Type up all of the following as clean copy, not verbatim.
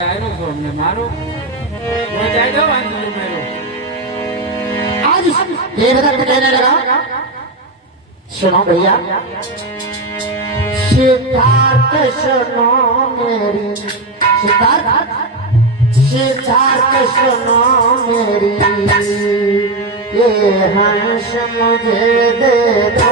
आयरो को हमने मारो वो जाए दो आज मेरे आज ये बता कहने लगा सुनो भैया सिद्धार्थ सुनो मेरी सिद्धार्थ सुनो मेरी ये हंस मुझे दे दो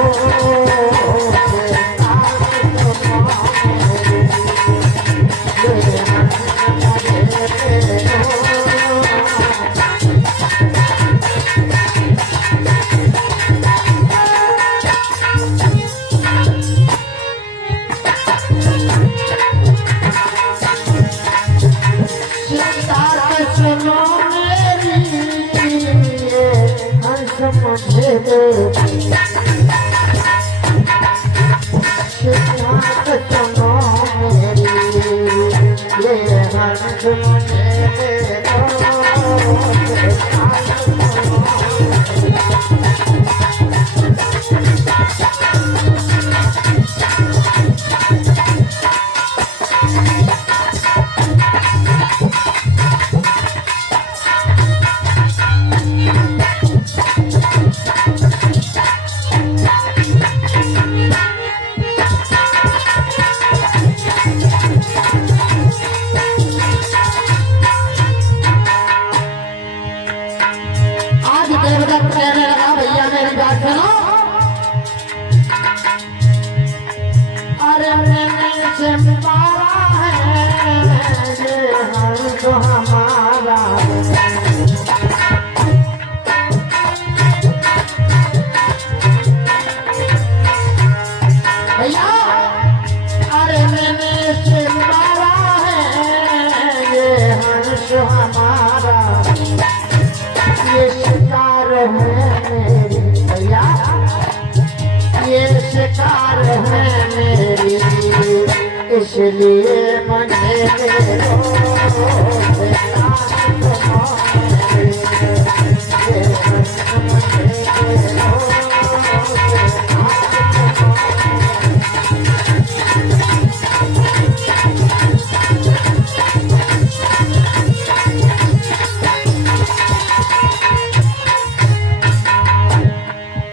इसलिए मने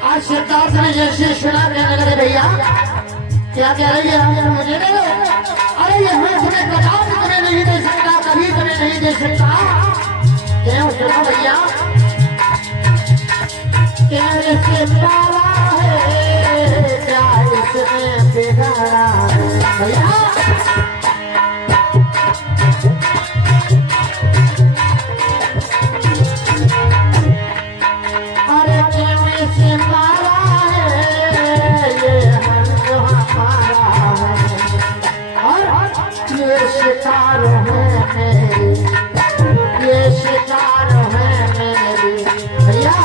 आज सिद्धार्थ ने जैसे सुना कहने लगे भैया क्या कह रही है मुझे दे दो। अरे ये हमें तुम्हें कदाप तुम्हें नहीं दे सकता कभी तुम्हें नहीं दे सकता क्यों सुनो भैया तेरे से प्यारा है क्या इसमें बिगाड़ा है भैया अरे क्यों इसे मारा शिकार है मेरी ये शिकार है मेरी भैया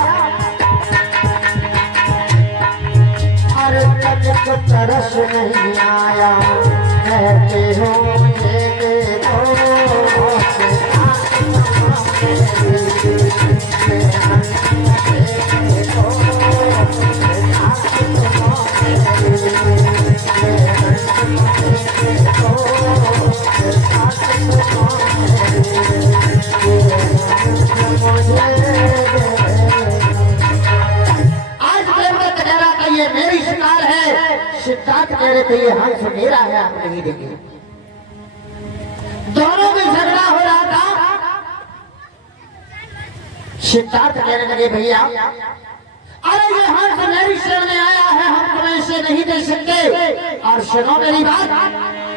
अरे तक तरस नहीं आया कहते हो ये देखो सिद्धार्थ कह रहे थे ये हंस मेरा है आप नहीं देंगे दोनों में झगड़ा हो रहा था सिद्धार्थ कहने लगे भैया अरे ये हंस मेरी शरण में आया है हम तुम्हें इसे नहीं दे सकते और सुनो मेरी बात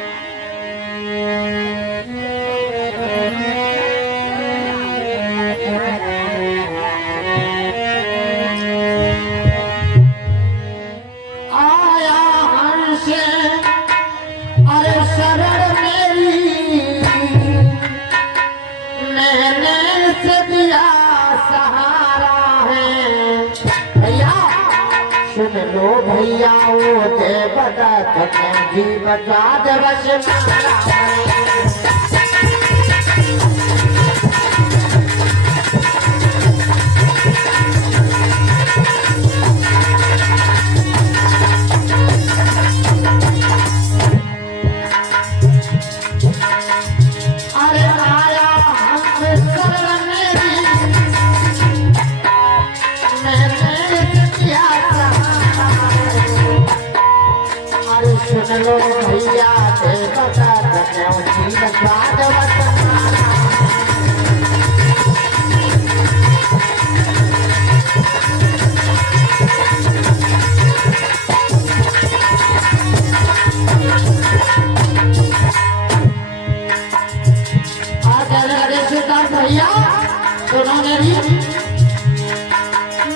सुन लो भैया वो दे बता जी बता दे बस अरे लो भैया ते बता क्यों जीव स्वाद वतना भैया सुनो मेरी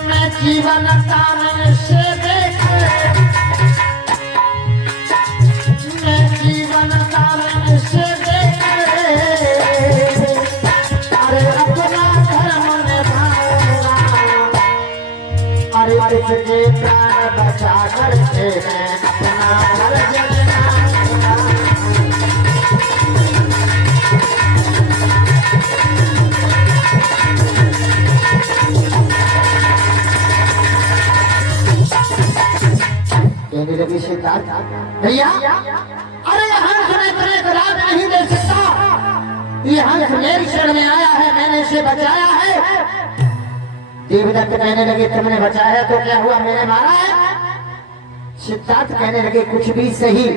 मैं जीवन ताने से देखे मैं जीवन ताने से देखे अरे अपना धर्म निभाऊंगा अरे तुझे प्राण बचा करके मैं अपना घर जलना भैया अरे हंस में तेरे को राज नहीं दे सकता ये हंस मेरी शरण में आया है मैंने इसे बचाया है देवदत्त कहने लगे तुमने बचाया तो क्या हुआ मैंने मारा है सिद्धार्थ कहने लगे कुछ भी सही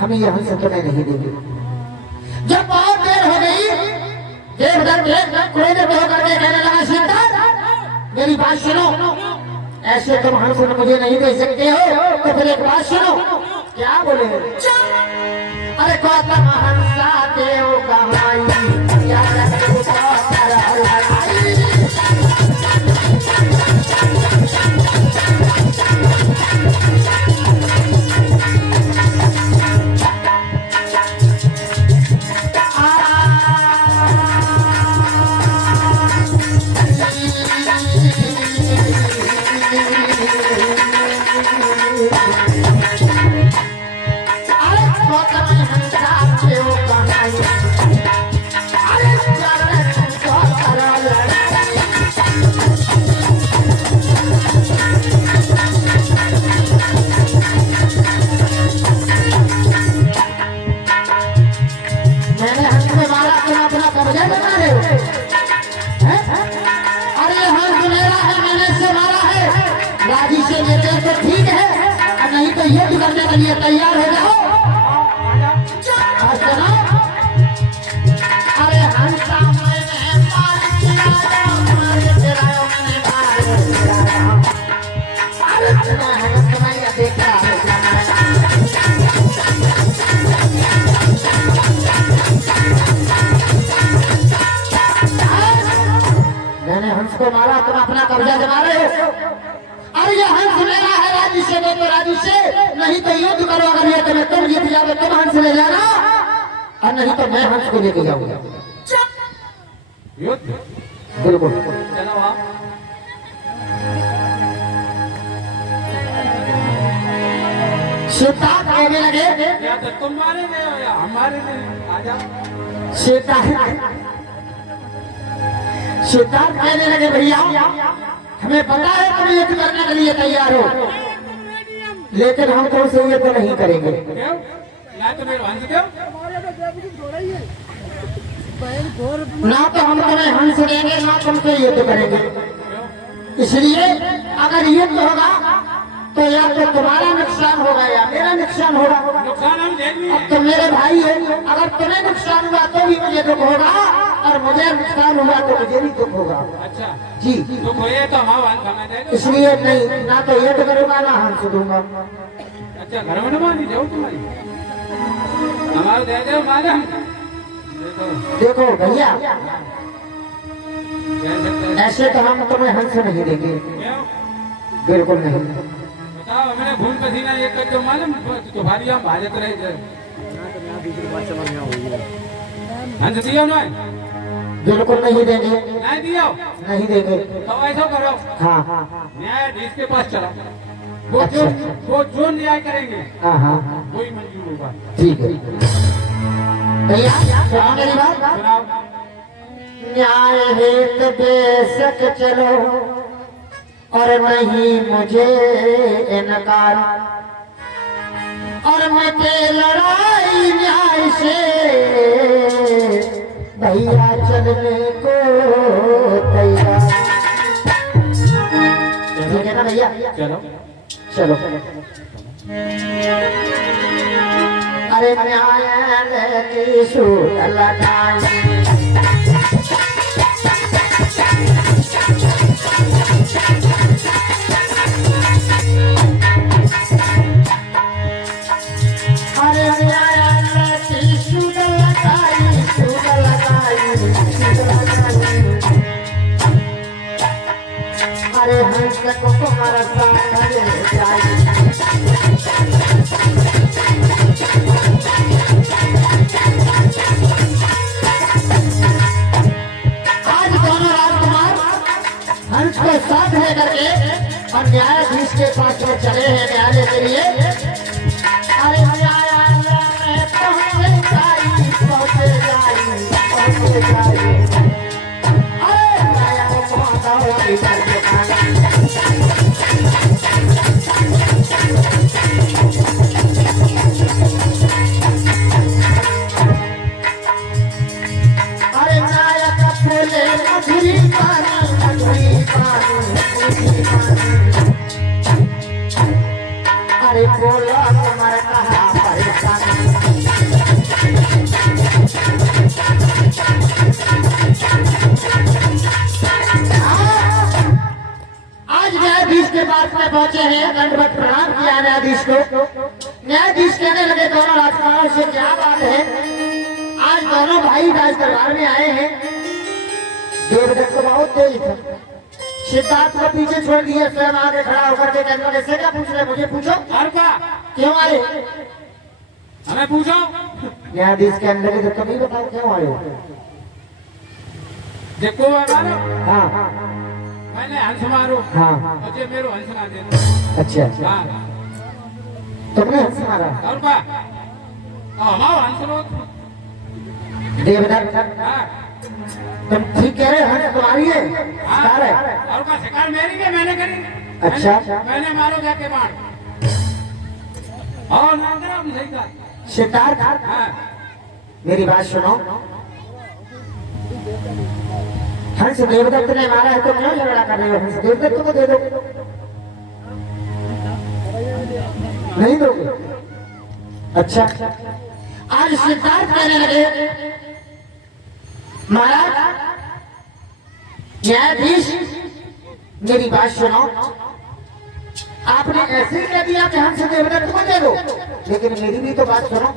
हम ये हंस तुम्हें नहीं देंगे जब बहुत देर हो गई देवदत्त क्रोधित होकर के कहने लगा सिद्धार्थ मेरी बात सुनो ऐसे तुम हंस मुझे नहीं दे सकते हो तो फिर एक बात सुनो क्या बोले अरे गौतम हंसा देव कहाई लिए तैयार हो जाओ अरे हंसा मैंने मार दिया तुम्हारे तेरा मैंने मार अरे तुम्हें देखा मैंने हंस को मारा तुम अपना कब्जा जमा रहे हो अरे ये हंस मेरा है राजू से तो राजू से नहीं तो युद्ध करो अगर ये तुम्हें तुम जीत जाओगे तुम हंस ले जाना और नहीं तो मैं हंस को लेके जाऊंगा युद्ध बिल्कुल चलो आप सिद्धार्थ कहने लगे या तो तुम मारेंगे या हम मारेंगे आ जाओ सिद्धार्थ कहने लगे भैया हमें पता है तुम युद्ध करने के लिए तैयार हो लेकिन हम तुमसे ये तो नहीं करेंगे या तो मेरे हंस दो ना तो हम तुम्हें हंस देंगे ना तुमसे युद्ध करेंगे इसलिए अगर युद्ध होगा तो या तो तुम्हारा नुकसान होगा या मेरा नुकसान होगा नुकसान हम देंगे अब तो मेरे भाई है अगर तुम्हें नुकसान हुआ तो भी मुझे दुख होगा और मुझे नुकसान हुआ तो मुझे भी दुख होगा अच्छा जी तो कोई तो हमारा इसलिए नहीं ना तो युद्ध करूंगा ना हंस दूंगा अच्छा घर में मानी जाओ तुम्हारी हमारे दे दो मालूम देखो भैया ऐसे तो हम तुम्हें हंस नहीं देंगे बिल्कुल नहीं बताओ मैंने खून पसीना एक कर जो मालूम तुम्हारी हम भाजत रहे थे हंस दियो ना बिल्कुल नहीं देंगे नहीं दियो नहीं देंगे तो ऐसा करो हाँ न्यायाधीश के पास चलो अच्छा वो जो न्याय करेंगे हाँ हाँ वही मंजूर होगा ठीक है भैया सुनो मेरी बात सुनाओ न्याय हेत बेशक चलो और नहीं मुझे इनकार और मैं लड़ाई न्याय से भैया चलने को तैयार ठीक है ना भैया चलो चलो अरे न्याय की सूट लगाई अरे न्याय की सूट लगाई सूट लगाई सूट लगाई अरे हंस को तुम्हारा साथ ले जाए आज दोनों राजकुमार हंस को साथ लेकर के और न्यायाधीश के पास में चले हैं न्यायालय के लिए। अरे न्यायालय में पहुंचे जाई अरे न्यायालय पहुंचा अरे नायक बोले मधुरी पानी अरे बोलो तुम्हारे कहा परेशानी आज न्यायाधीश के पास में पहुंचे हैं, दंडवत प्रणाम किया न्यायाधीश को। न्यायाधीश कहने लगे दोनों राजकुमारों से क्या बात है, आज दोनों भाई राज दरबार में आए हैं। देवदत्त को बहुत तेज था, सिद्धार्थ को पीछे छोड़ दिया, स्वयं आगे खड़ा होकर के कहने लगे से क्या पूछ रहे, मुझे पूछो और क्या क्यों आए, हमें पूछो। न्यायाधीश कहने लगे तो नहीं बताओ क्यों आए हो। देखो मारो, हाँ मैंने हंस मारो, हाँ मुझे मेरो हंस ना दे। अच्छा हाँ तुमने हंस मारा और क्या हमारा हंस लो। देवदत्त हाँ तुम ठीक कह रहे हो, हंस तुम्हारी है शिकार है। और क्या शिकार मेरी है, मैंने करी। अच्छा मैंने मारो जाके मार और नंदरा भी सही था। सिद्धार्थ हाँ मेरी बात सुनो, हंस देवदत्त ने मारा है तो क्यों झगड़ा कर रहे हो, हंस देवदत्त को दे दो। नहीं दोगे, अच्छा। आज सिद्धार्थ कहने लगे महाराज न्यायाधीश मेरी बात सुनो, आपने ऐसे ही कह दिया कि हंस देवदत्त को दे दो, लेकिन मेरी भी तो बात सुनो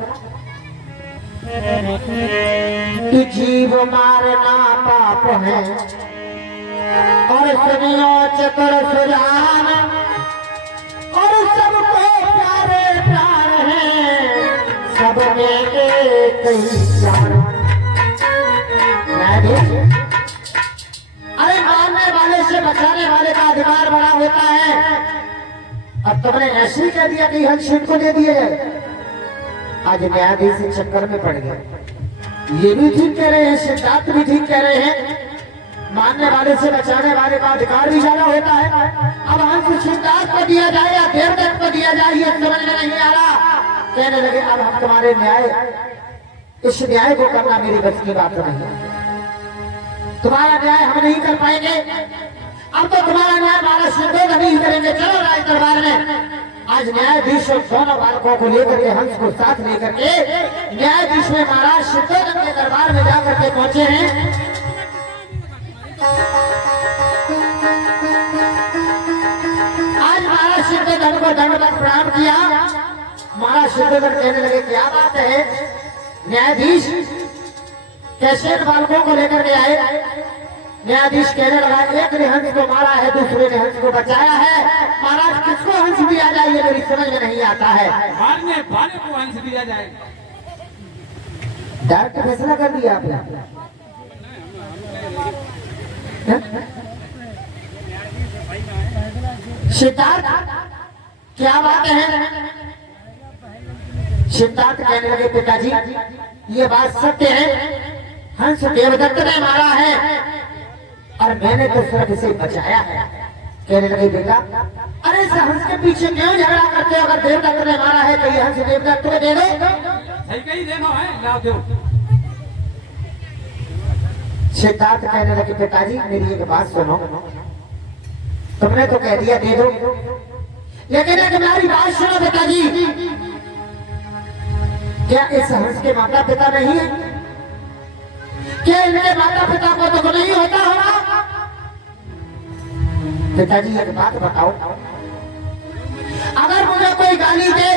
कि जीव मारना पाप है और सदियों चक्र सुजान और सबको प्यारे प्यार है, सब में एक ही जान। अरे मारने वाले से बचाने वाले का अधिकार बड़ा होता है, अब तुमने ऐसे ही कह दिया कि हंस को दे दिए जाए। आज न्यायाधीश इस चक्कर में पड़ गए। ये भी ठीक कह रहे हैं, सिद्धार्थ भी ठीक कह रहे हैं, मारने वाले से बचाने वाले का अधिकार भी ज्यादा होता है। अब हंस सिद्धार्थ को दिया जाए या देवदत्त को दिया जाए ये समझ में नहीं आ रहा। कहने लगे अब हम तुम्हारे इस न्याय को करना मेरी बस की बात नहीं, तुम्हारा न्याय हम नहीं कर पाएंगे। अब तो तुम्हारा न्याय हमारा सिद्धों नहीं करेंगे। चलो राज दरबार में आज न्यायाधीश और दोनों बालकों को लेकर के हंस को साथ लेकर के न्यायाधीश में महाराज सिद्धोधन के दरबार में जाकर के पहुंचे हैं। आज महाराज सिद्धोधन को दंडवत प्रणाम किया। महाराज सिद्धोधन कहने लगे क्या बात है, न्यायाधीश कैसे बालकों को लेकर के आए। न्यायाधीश कहने लगा एक ने हंस को मारा है, दूसरे ने हंस को बचाया है। महाराज किसको हंस दिया जाए ये मेरी समझ में नहीं आता है। मारने वाले को हंस दिया जाए। डायरेक्ट फैसला कर दिया आपने। सिद्धार्थ क्या बात है। सिद्धार्थ कहने लगे पिताजी ये बात सत्य है, हंस देवदत्त ने मारा है और मैंने तो सिर्फ इसे बचाया है। कहने लगे बेटा अरे इस हंस के पीछे क्यों झगड़ा करते हो, अगर देवदत्त ने मारा है तो ये हंस देवदत्त को दे दो। सही कही देना है, लाओ दो। सिद्धार्थ कहने लगे पिताजी मेरी एक बात सुनो, तुमने तो कह दिया दे दो, लेकिन एक मेरी बात सुनो पिताजी, क्या इस हंस के माता पिता नहीं है? क्या इनके माता पिता को दुख नहीं होता होगा? पिताजी एक बात बताओ, अगर मुझे कोई गाली दे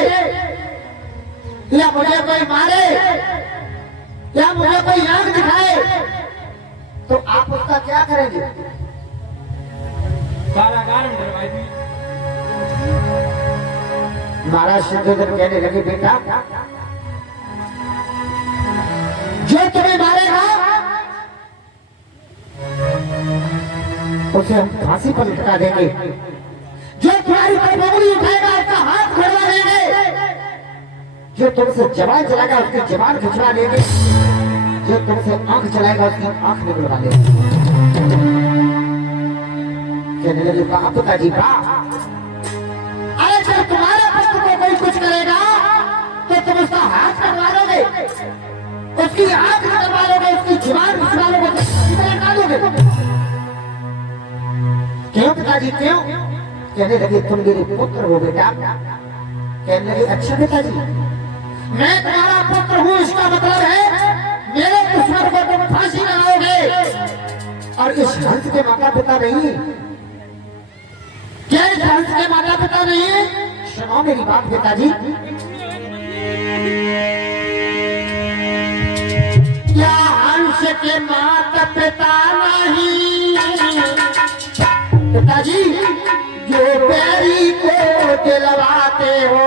या मुझे कोई मारे या मुझे कोई आंख दिखाए तो आप उसका क्या करेंगे? कारागार में डरवाएगी। महाराज सिद्धोधन कहने लगे, बेटा जो तुम्हें मारेगा उसे हम फांसी पर लटका देंगे, जो तुम्हारी पर बबली उठाएगा उसका हाथ खड़वा देंगे, जो तुमसे जबान चलाएगा उसकी जबान खिंचवा देंगे, जो तुमसे आंख चलाएगा उसकी आंख निकलवा देंगे। कहने लगे, वाह पिताजी वाह, अरे जब तुम्हारे पुत्र को कोई कुछ करेगा तो तुम उसका हाथ कटवा लोगे, उसकी आंख निकलवा लोगे, उसकी जुबान खिंचवा लोगे, निकालोगे। क्यों पिताजी क्यों? कहने लगे, तुम मेरे पुत्र हो बेटा। कहने लगे, अच्छा पिताजी, मैं तुम्हारा पुत्र हूँ, इसका मतलब है मेरे दुश्मन को तुम फांसी लगाओगे। और इस हंस के माता पिता नहीं, क्या इस हंस के माता पिता नहीं है? सुनो मेरी बात पिताजी, क्या हंस के माता पिता नहीं? पिताजी जो बैरी को दिलवाते हो,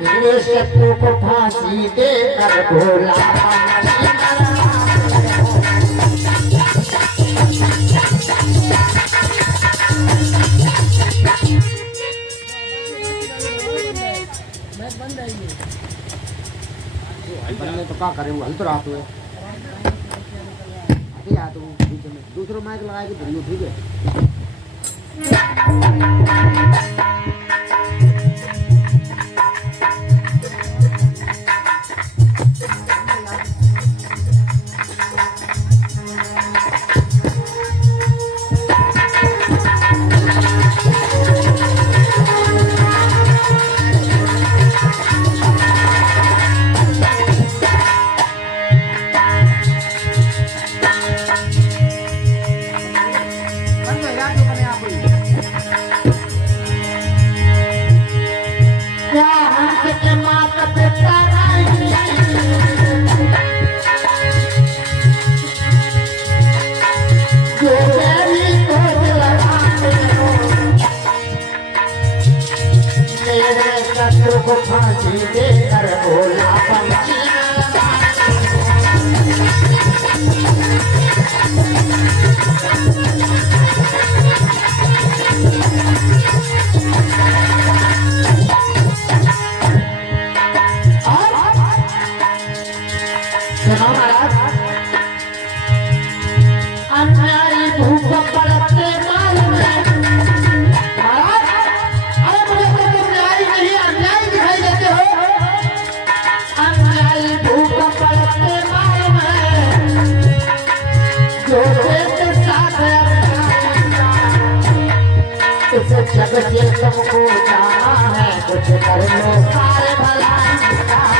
मेरे शत्रु को फांसी देकर भोला तो क्या करें, वो हल तो रात हुए तो दूसरा माइक लगा के धरियो, ठीक है। को फांसी देकर भोला पंछी अन्यायी भूख पड़ते मालूम है। अरे मुझे तो तुम न्याय नहीं अन्याय दिखाई देते हो। अन्यायी भूख पड़ते मालूम है, जो देते साथ इस जग से तुमको जाना है, कुछ कर लो सारे भलाई का।